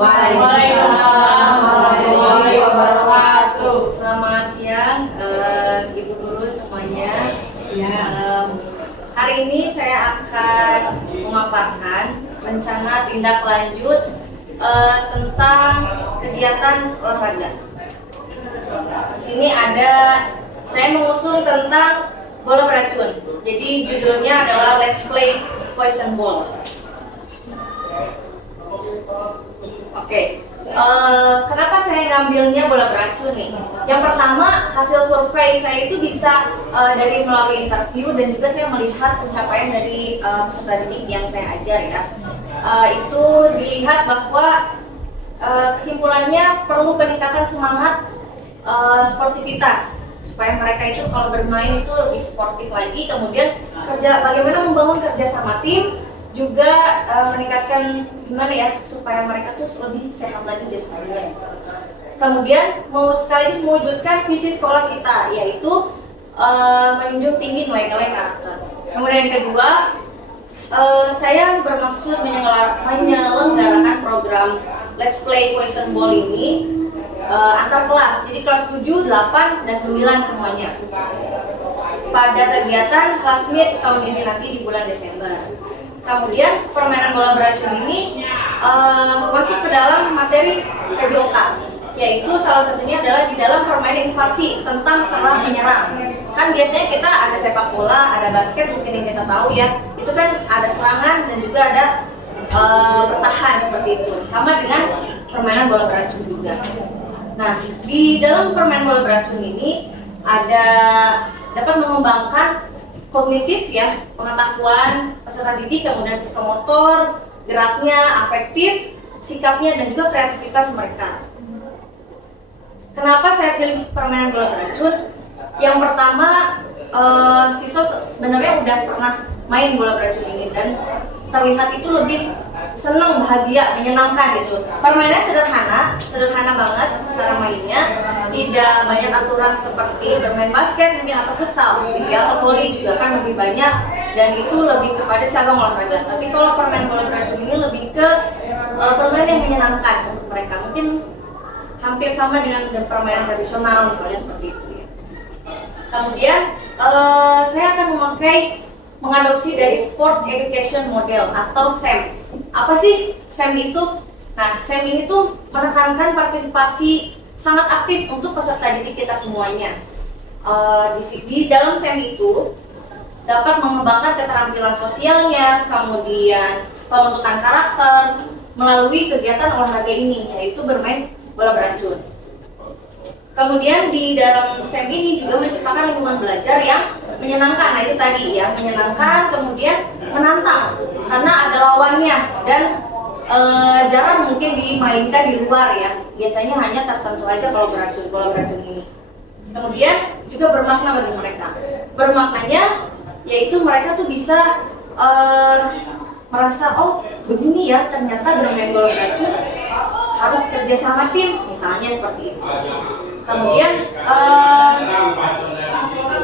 Waalaikumsalam warahmatullahi wabarakatuh. Selamat siang, Ibu Guru semuanya. Hari ini saya akan memaparkan rencana tindak lanjut tentang kegiatan olahraga. Di sini saya mengusung tentang bola beracun. Jadi judulnya adalah Let's Play Poison Ball. Oke, kenapa saya ngambilnya bola beracun nih? Yang pertama, hasil survei saya itu bisa dari melalui interview dan juga saya melihat pencapaian dari peserta didik yang saya ajar ya. Itu dilihat bahwa kesimpulannya perlu peningkatan semangat sportivitas supaya mereka itu kalau bermain itu lebih sportif lagi. Kemudian bagaimana membangun kerja sama tim, juga meningkatkan gimana ya supaya mereka tuh lebih sehat lagi jasmaninya. Kemudian sekaligus mewujudkan visi sekolah kita, yaitu menunjuk tinggi nilai-nilai karakter. Kemudian yang kedua, saya bermaksud menyelenggarakan program Let's Play Poison Ball ini antar kelas, jadi kelas 7, 8, dan 9 semuanya pada kegiatan Classmeet tahun ini nanti di bulan Desember. Kemudian permainan bola beracun ini masuk ke dalam materi PJOK, yaitu salah satunya adalah di dalam permainan invasi tentang serang menyerang. Kan biasanya kita ada sepak bola, ada basket, mungkin yang kita tahu ya, itu kan ada serangan dan juga ada bertahan seperti itu. Sama dengan permainan bola beracun juga. Nah, di dalam permainan bola beracun ini dapat mengembangkan kognitif ya, pengetahuan peserta didik, kemudian psikomotor, geraknya, afektif, sikapnya, dan juga kreativitas mereka. Kenapa saya pilih permainan bola beracun? Yang pertama, siswa sebenarnya udah pernah main bola beracun ini dan terlihat itu lebih senang, bahagia, menyenangkan gitu. Permainannya sederhana banget cara mainnya. Tidak banyak aturan seperti bermain basket mungkin atau futsal gitu ya, atau volley juga kan lebih banyak dan itu lebih kepada cabang olahraga. Tapi kalau permainan bola beracun ini lebih ke permainan yang menyenangkan untuk mereka. Mungkin hampir sama dengan permainan tradisional misalnya seperti itu ya. Kemudian saya akan mengadopsi dari Sport Education Model atau SEM. Apa sih SEM itu? Nah, SEM ini tuh menekankan partisipasi sangat aktif untuk peserta didik kita semuanya. Di dalam SEM itu dapat mengembangkan keterampilan sosialnya, kemudian pembentukan karakter melalui kegiatan olahraga ini, yaitu bermain bola beracun. Kemudian di dalam SEM ini juga menciptakan lingkungan belajar yang menyenangkan. Nah itu tadi ya, menyenangkan, kemudian menantang karena ada lawannya dan jarang mungkin dimainkan di luar ya. Biasanya hanya tertentu aja kalau bola beracun ini. Kemudian juga bermakna bagi mereka. Bermaknanya yaitu mereka tuh bisa merasa, oh begini ya ternyata bermain bola beracun harus kerja sama tim, misalnya seperti itu. Kemudian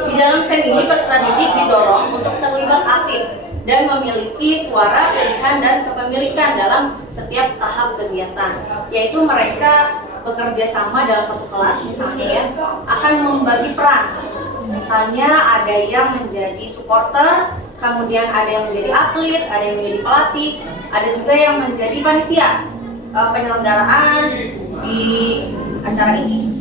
di dalam SEM ini peserta didik didorong untuk terlibat aktif dan memiliki suara, pilihan, dan kepemilikan dalam setiap tahap kegiatan, yaitu mereka bekerja sama dalam satu kelas misalnya ya, akan membagi peran. Misalnya ada yang menjadi supporter, kemudian ada yang menjadi atlet, ada yang menjadi pelatih, ada juga yang menjadi panitia penyelenggaraan di acara ini.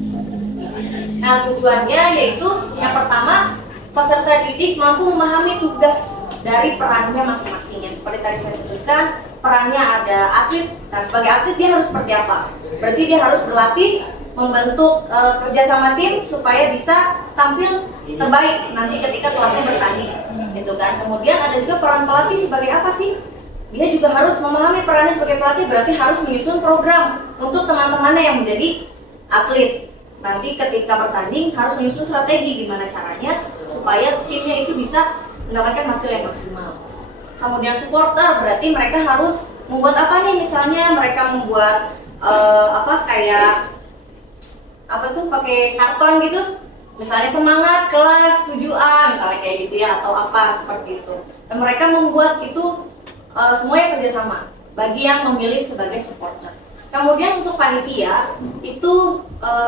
Nah tujuannya yaitu yang pertama, peserta didik mampu memahami tugas dari perannya masing-masing. Seperti tadi saya sebutkan, perannya ada atlet. Nah sebagai atlet dia harus seperti apa? Berarti dia harus berlatih, membentuk kerjasama tim supaya bisa tampil terbaik nanti ketika kelasnya bertanding, gitu kan. Kemudian ada juga peran pelatih sebagai apa sih? Dia juga harus memahami perannya sebagai pelatih, berarti harus menyusun program untuk teman-temannya yang menjadi atlet. Nanti ketika bertanding harus menyusun strategi gimana caranya supaya timnya itu bisa mendapatkan hasil yang maksimal. Kemudian supporter berarti mereka harus membuat apa nih? Misalnya mereka membuat pakai karton gitu. Misalnya semangat kelas 7A misalnya kayak gitu ya, atau apa seperti itu. Dan mereka membuat itu semuanya kerjasama bagi yang memilih sebagai supporter. Kemudian untuk panitia itu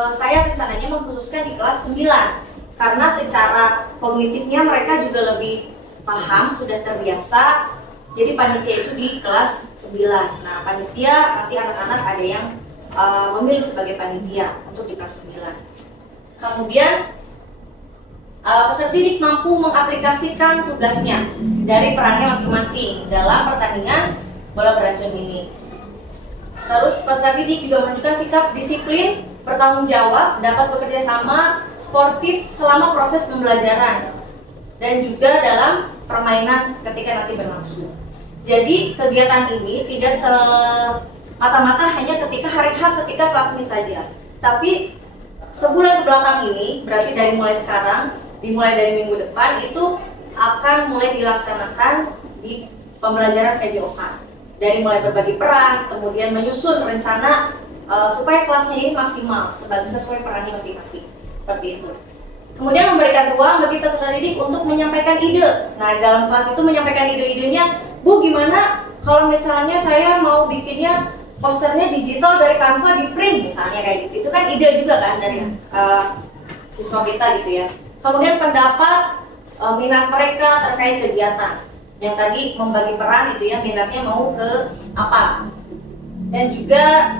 saya rencananya mengkhususkan di kelas 9 karena secara kognitifnya mereka juga lebih paham, sudah terbiasa. Jadi panitia itu di kelas 9. Nah, panitia nanti anak-anak ada yang memilih sebagai panitia untuk di kelas 9. Kemudian peserta didik mampu mengaplikasikan tugasnya dari perannya masing-masing dalam pertandingan bola beracun ini. Terus peserta didik juga menunjukkan sikap disiplin, bertanggung jawab, dapat bekerja sama, sportif selama proses pembelajaran dan juga dalam permainan ketika nanti berlangsung. Jadi kegiatan ini tidak semata-mata hanya ketika hari H ketika kelas min saja, tapi sebulan ke belakang ini, berarti dari mulai sekarang, dimulai dari minggu depan itu akan mulai dilaksanakan di pembelajaran PJOK. Dari mulai berbagi peran, kemudian menyusun rencana supaya kelasnya ini maksimal sesuai perannya masing-masing. Seperti itu. Kemudian memberikan ruang bagi peserta didik untuk menyampaikan ide. Nah, dalam kelas itu menyampaikan ide-idenya, Bu, gimana kalau misalnya saya mau bikinnya posternya digital dari Canva di print misalnya kayak gitu. Itu kan ide juga kan dari siswa kita gitu ya. Kemudian pendapat minat mereka terkait kegiatan. Yang tadi membagi peran itu ya, minatnya mau ke apa. Dan juga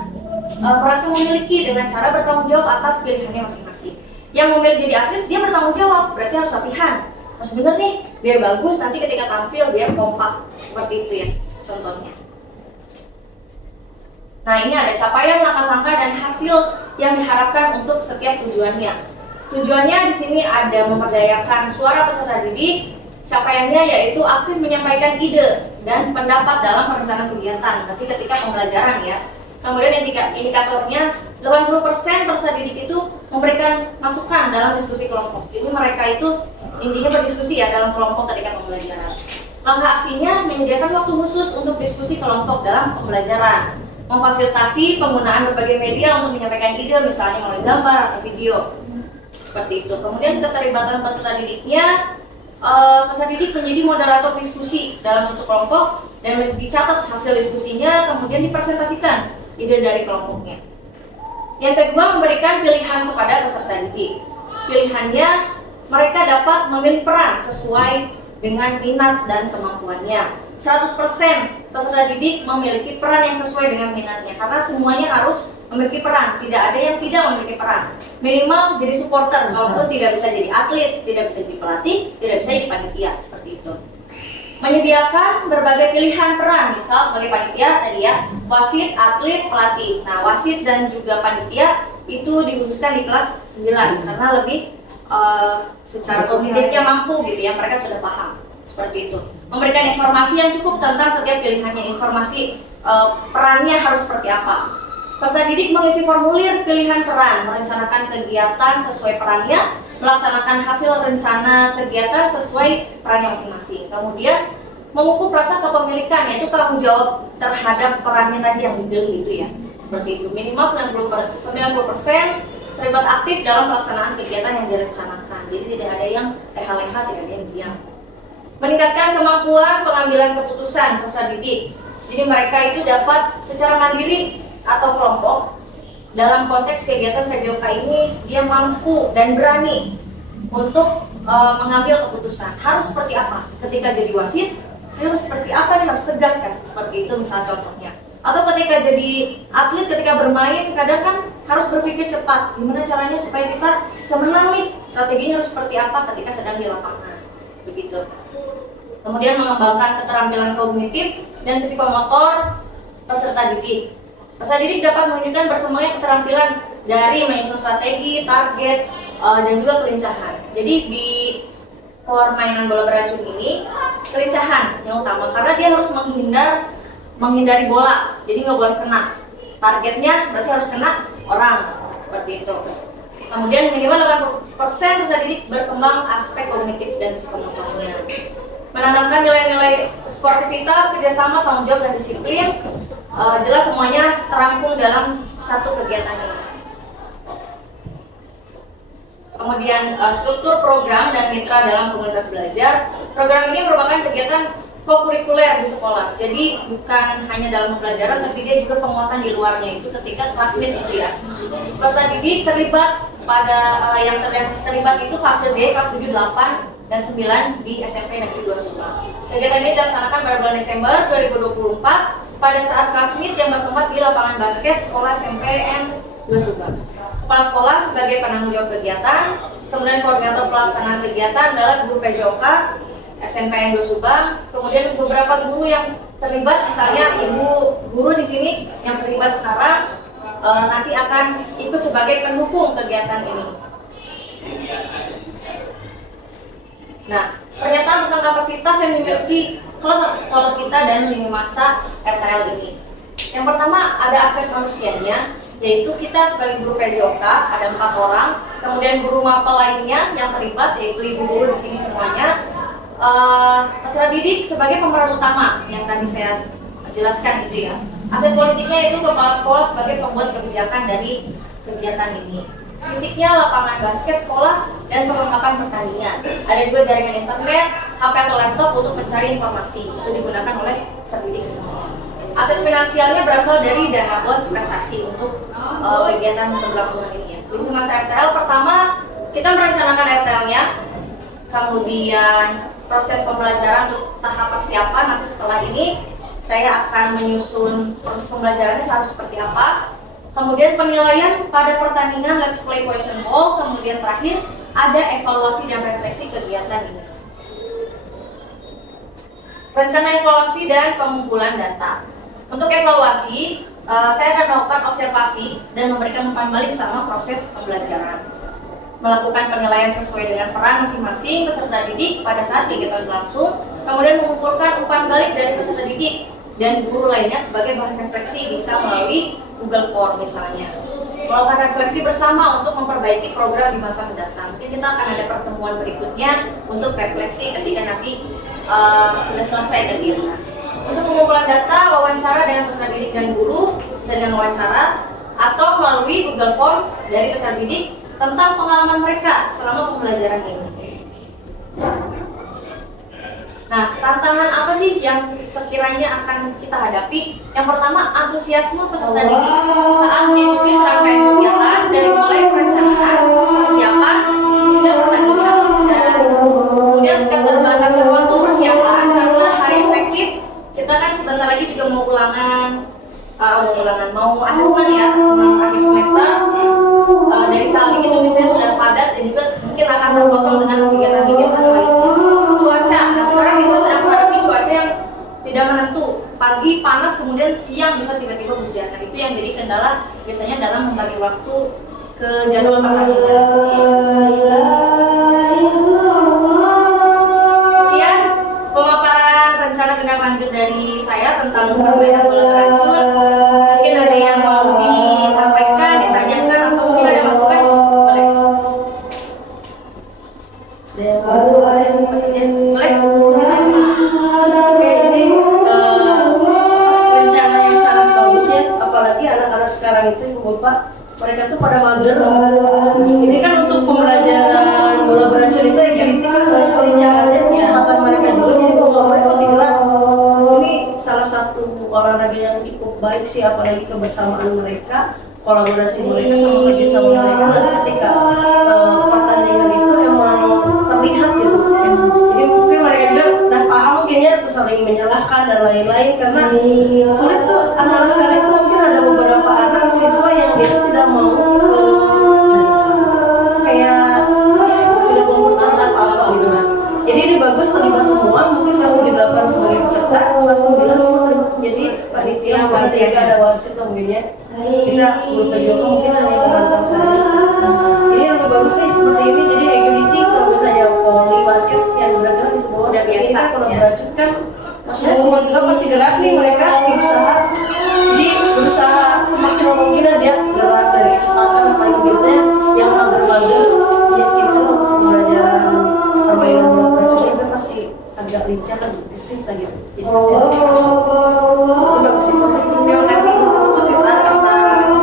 merasa memiliki dengan cara bertanggung jawab atas pilihannya masing-masing. Yang memilih jadi atlet, dia bertanggung jawab, berarti harus latihan. Harus bener nih, biar bagus nanti ketika tampil, biar kompak. Seperti itu ya, contohnya. Nah, ini ada capaian, langkah-langkah, dan hasil yang diharapkan untuk setiap tujuannya. Tujuannya di sini ada memperdayakan suara peserta didik. Capaiannya yaitu aktif menyampaikan ide dan pendapat dalam perencanaan kegiatan, berarti ketika pembelajaran ya. Kemudian indikatornya 80% peserta didik itu memberikan masukan dalam diskusi kelompok. Jadi mereka itu intinya berdiskusi ya dalam kelompok ketika pembelajaran. Langkah aksinya menyediakan waktu khusus untuk diskusi kelompok dalam pembelajaran, memfasilitasi penggunaan berbagai media untuk menyampaikan ide, misalnya melalui gambar atau video. Seperti itu. Kemudian keterlibatan peserta didiknya, peserta didik menjadi moderator diskusi dalam satu kelompok dan dicatat hasil diskusinya, kemudian dipresentasikan ide dari kelompoknya. Yang kedua, memberikan pilihan kepada peserta didik. Pilihannya, mereka dapat memilih peran sesuai dengan minat dan kemampuannya. 100% peserta didik memiliki peran yang sesuai dengan minatnya, karena semuanya harus memiliki peran, tidak ada yang tidak memiliki peran. Minimal jadi supporter, walaupun tidak bisa jadi atlet, tidak bisa jadi pelatih, tidak bisa jadi panitia, seperti itu. Menyediakan berbagai pilihan peran, misal sebagai panitia tadi ya, wasit, atlet, pelatih. Nah, wasit dan juga panitia itu dikhususkan di kelas 9 karena lebih secara kognitifnya mampu gitu ya, mereka sudah paham. Seperti itu. Memberikan informasi yang cukup tentang setiap pilihannya, informasi perannya harus seperti apa. Peserta didik mengisi formulir pilihan peran, merencanakan kegiatan sesuai perannya, melaksanakan hasil rencana kegiatan sesuai perannya masing-masing. Kemudian memupuk rasa kepemilikan, yaitu tanggung jawab terhadap perannya tadi yang dipilih itu ya. Seperti itu. Minimal 90% terlibat aktif dalam pelaksanaan kegiatan yang direncanakan. Jadi tidak ada yang leha-leha, tidak ada yang diam. Meningkatkan kemampuan pengambilan keputusan peserta didik. Jadi mereka itu dapat secara mandiri atau kelompok dalam konteks kegiatan PJOK ini dia mampu dan berani untuk mengambil keputusan. Harus seperti apa? Ketika jadi wasit, saya harus seperti apa nih? Harus tegas kan? Seperti itu misalnya contohnya. Atau ketika jadi atlet, ketika bermain, kadang kan harus berpikir cepat. Gimana caranya supaya kita bisa menang nih? Strateginya harus seperti apa ketika sedang di lapangan? Begitu. Kemudian mengembangkan keterampilan kognitif dan psikomotor peserta didik. Peserta didik dapat menunjukkan berkembangnya keterampilan dari menyusun strategi, target, dan juga kelincahan. Jadi di permainan bola beracun ini kelincahan yang utama karena dia harus menghindari bola, jadi nggak boleh kena. Targetnya berarti harus kena orang, seperti itu. Kemudian minimal 80% peserta didik berkembang aspek kognitif dan psikomotornya. Menanamkan nilai-nilai sportivitas, kerjasama, tanggung jawab, dan disiplin. Jelas semuanya terangkum dalam satu kegiatan ini. Kemudian struktur program dan mitra dalam komunitas belajar. Program ini merupakan kegiatan kokurikuler di sekolah. Jadi bukan hanya dalam pembelajaran, tapi dia juga penguatan di luarnya itu ketika classmate itu ya. Peserta didik terlibat pada yang terlibat itu fase D kelas 7, 8, dan 9 di SMP Negeri 2 Subang. Kegiatan ini dilaksanakan pada bulan Desember 2024 pada saat classmate yang bertempat di lapangan basket sekolah SMPN 2 Subang. Kepala sekolah sebagai penanggung jawab kegiatan, kemudian koordinator pelaksanaan kegiatan adalah guru PJOK SMPN 2 Subang, kemudian beberapa guru yang terlibat, misalnya ibu guru di sini yang terlibat sekarang nanti akan ikut sebagai pendukung kegiatan ini. Nah, pernyataan tentang kapasitas yang dimiliki kelas atau sekolah kita dan lini masa RTL ini. Yang pertama ada aset manusianya, yaitu kita sebagai guru PJOK ada 4 orang, kemudian guru mapel lainnya yang terlibat yaitu ibu guru di sini semuanya. Peserta didik sebagai pemeran utama yang tadi saya jelaskan itu ya. Aset politiknya itu kepala sekolah sebagai pembuat kebijakan dari kegiatan ini. Fisiknya lapangan basket sekolah dan perlengkapan pertandingan. Ada juga jaringan internet, HP atau laptop untuk mencari informasi. Itu digunakan oleh peserta didik semua. Aset finansialnya berasal dari dana bos prestasi untuk kegiatan keberlangsungan ini ya. Lini masa RTL pertama kita merencanakan RTL-nya, kemudian proses pembelajaran untuk tahap persiapan. Nanti setelah ini saya akan menyusun proses pembelajarannya harus seperti apa. Kemudian penilaian pada pertandingan Let's Play Question Ball. Kemudian terakhir ada evaluasi dan refleksi kegiatan ini. Rencana evaluasi dan pengumpulan data. Untuk evaluasi, saya akan melakukan observasi dan memberikan umpan balik selama proses pembelajaran. Melakukan penilaian sesuai dengan peran masing-masing peserta didik pada saat kegiatan berlangsung, kemudian mengumpulkan umpan balik dari peserta didik dan guru lainnya sebagai bahan refleksi, bisa melalui Google Form misalnya. Melakukan refleksi bersama untuk memperbaiki program di masa mendatang. Mungkin kita akan ada pertemuan berikutnya untuk refleksi ketika nanti sudah selesai kegiatan. Untuk pengumpulan data, wawancara dengan peserta didik dan guru, dengan wawancara atau melalui Google Form dari peserta didik tentang pengalaman mereka selama pembelajaran ini. Nah, tantangan apa sih yang sekiranya akan kita hadapi? Yang pertama, antusiasme peserta didik saat mengikuti serangkaian kegiatan dari mulai perencanaan, persiapan, hingga pertandingan. Dan kemudian keterbatasan waktu persiapan karena hari efektif, kita kan sebentar lagi juga mau mau asesmen ya, asesmen akhir semester. Dari kali itu misalnya sudah padat dan juga mungkin akan terpotong dengan kegiatan-kegiatan lainnya. Cuaca, nah sekarang kita sedang menghadapi cuaca yang tidak menentu. Pagi panas, kemudian siang bisa tiba-tiba hujan. Nah itu yang jadi kendala biasanya dalam membagi waktu ke jadwal pertandingan. Sekian pemaparan rencana tindak lanjut dari saya tentang permainan bola beracun. Mungkin ada yang mau disampaikan, ditanyakan, atau mungkin ada masukan? Boleh. Maksudnya, boleh? Oke, ini rencana yang sangat bagus ya, apalagi anak-anak sekarang itu Ibu Bapak, mereka tuh pada mager. Ini kan untuk pembelajaran bola beracun itu activity kan perencananya kesempatan mereka juga, jadi kalau mereka masih gerak. Ini salah satu olahraga yang cukup baik sih, apalagi kebersamaan mereka, kolaborasi mereka sama kerjasama mereka. Nanti ketika pertandingan itu emang terlihat gitu. Jadi mungkin mereka juga udah paham mungkin ya, terus saling menyalahkan dan lain-lain, karena sulit tuh anak-anak sekarang itu. Mungkin ada beberapa anak siswa yang dia tuh tidak mau kayak tidak mau mengalas apa gitu kan. Jadi ini bagus terlibat semua, mungkin kelas 7-8 sebagai peserta, kelas 9 semua terlibat jadi panitia, pasti ada wasit lah mungkin ya. Kita buat juga mungkin hanya menonton saja. Ini lebih bagus nih seperti ini, jadi activity kalau misalnya volley, basket yang gerak-gerak itu udah biasa. Kalau beracun kan maksudnya semua juga pasti gerak nih, mereka berusaha, jadi berusaha semaksimal mungkin dia gerak dari kecepatan paling gitu yang mager-mager ya. Itu pembelajaran permainan bola beracun itu pasti agak lincah kan, sih tadi. Jadi pasti harus itu bagus sih. Terima kasih Bu Tita atas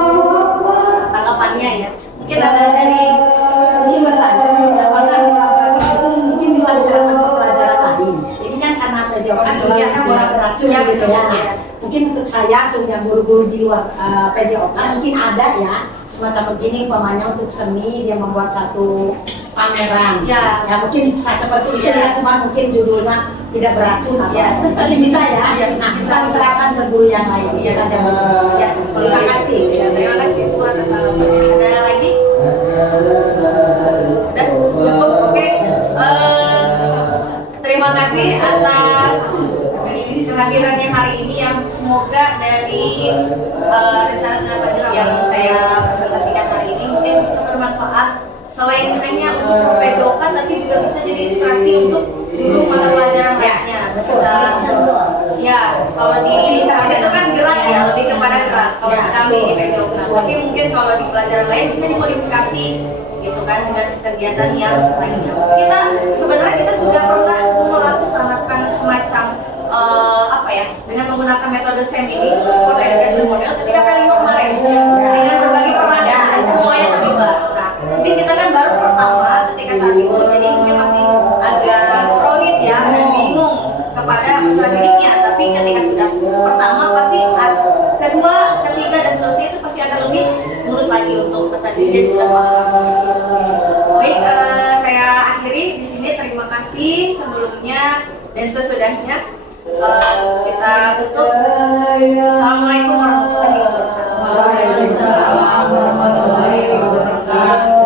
tanggapannya ya. Mungkin ada dari Ini bertanya, apakah beracun itu mungkin bisa diterapkan ke pelajaran lain? Jadi kan karena PJOK juga gitu ya. Nah, mungkin untuk saya tuh yang guru-guru di luar PJOK mungkin ada ya semacam begini umpamanya untuk seni dia membuat satu pameran. Ya. Ya mungkin bisa seperti itu ya, cuma mungkin judulnya tidak beracun atau mungkin bisa ya. Nah, bisa diterapkan ke guru yang lain. Itu saja. Ya, terima kasih. Terima kasih Bu atas sarannya. Ada lagi? Udah cukup, oke. Terima kasih atas kehadirannya hari ini yang semoga dari rencana lanjut yang saya presentasikan hari ini mungkin bisa bermanfaat selain hanya untuk PJOK tapi juga bisa jadi inspirasi untuk guru mata pelajaran lainnya. Bisa ya kalau di kami itu kan gerak ya, lebih kepada gerak kalau di kami di PJOK, tapi mungkin kalau di pelajaran lain bisa dimodifikasi gitu kan dengan kegiatan yang lainnya. Kita sudah pernah melaksanakan semacam apa ya, dengan menggunakan metode SEM ini untuk support education model ketika P5 kemarin dengan berbagai peran dan semuanya terlibat. Nah, mungkin kita kan baru pertama ketika saat itu, jadi mungkin masih agak rumit ya dan bingung kepada peserta didiknya. Tapi ketika sudah pertama pasti kedua, ketiga dan seterusnya itu pasti akan lebih mulus lagi untuk peserta didik dan sudah paham. Baik, saya akhiri di sini. Terima kasih sebelumnya dan sesudahnya. Kita tutup. Assalamualaikum warahmatullahi wabarakatuh. Waalaikumsalam warahmatullahi wabarakatuh.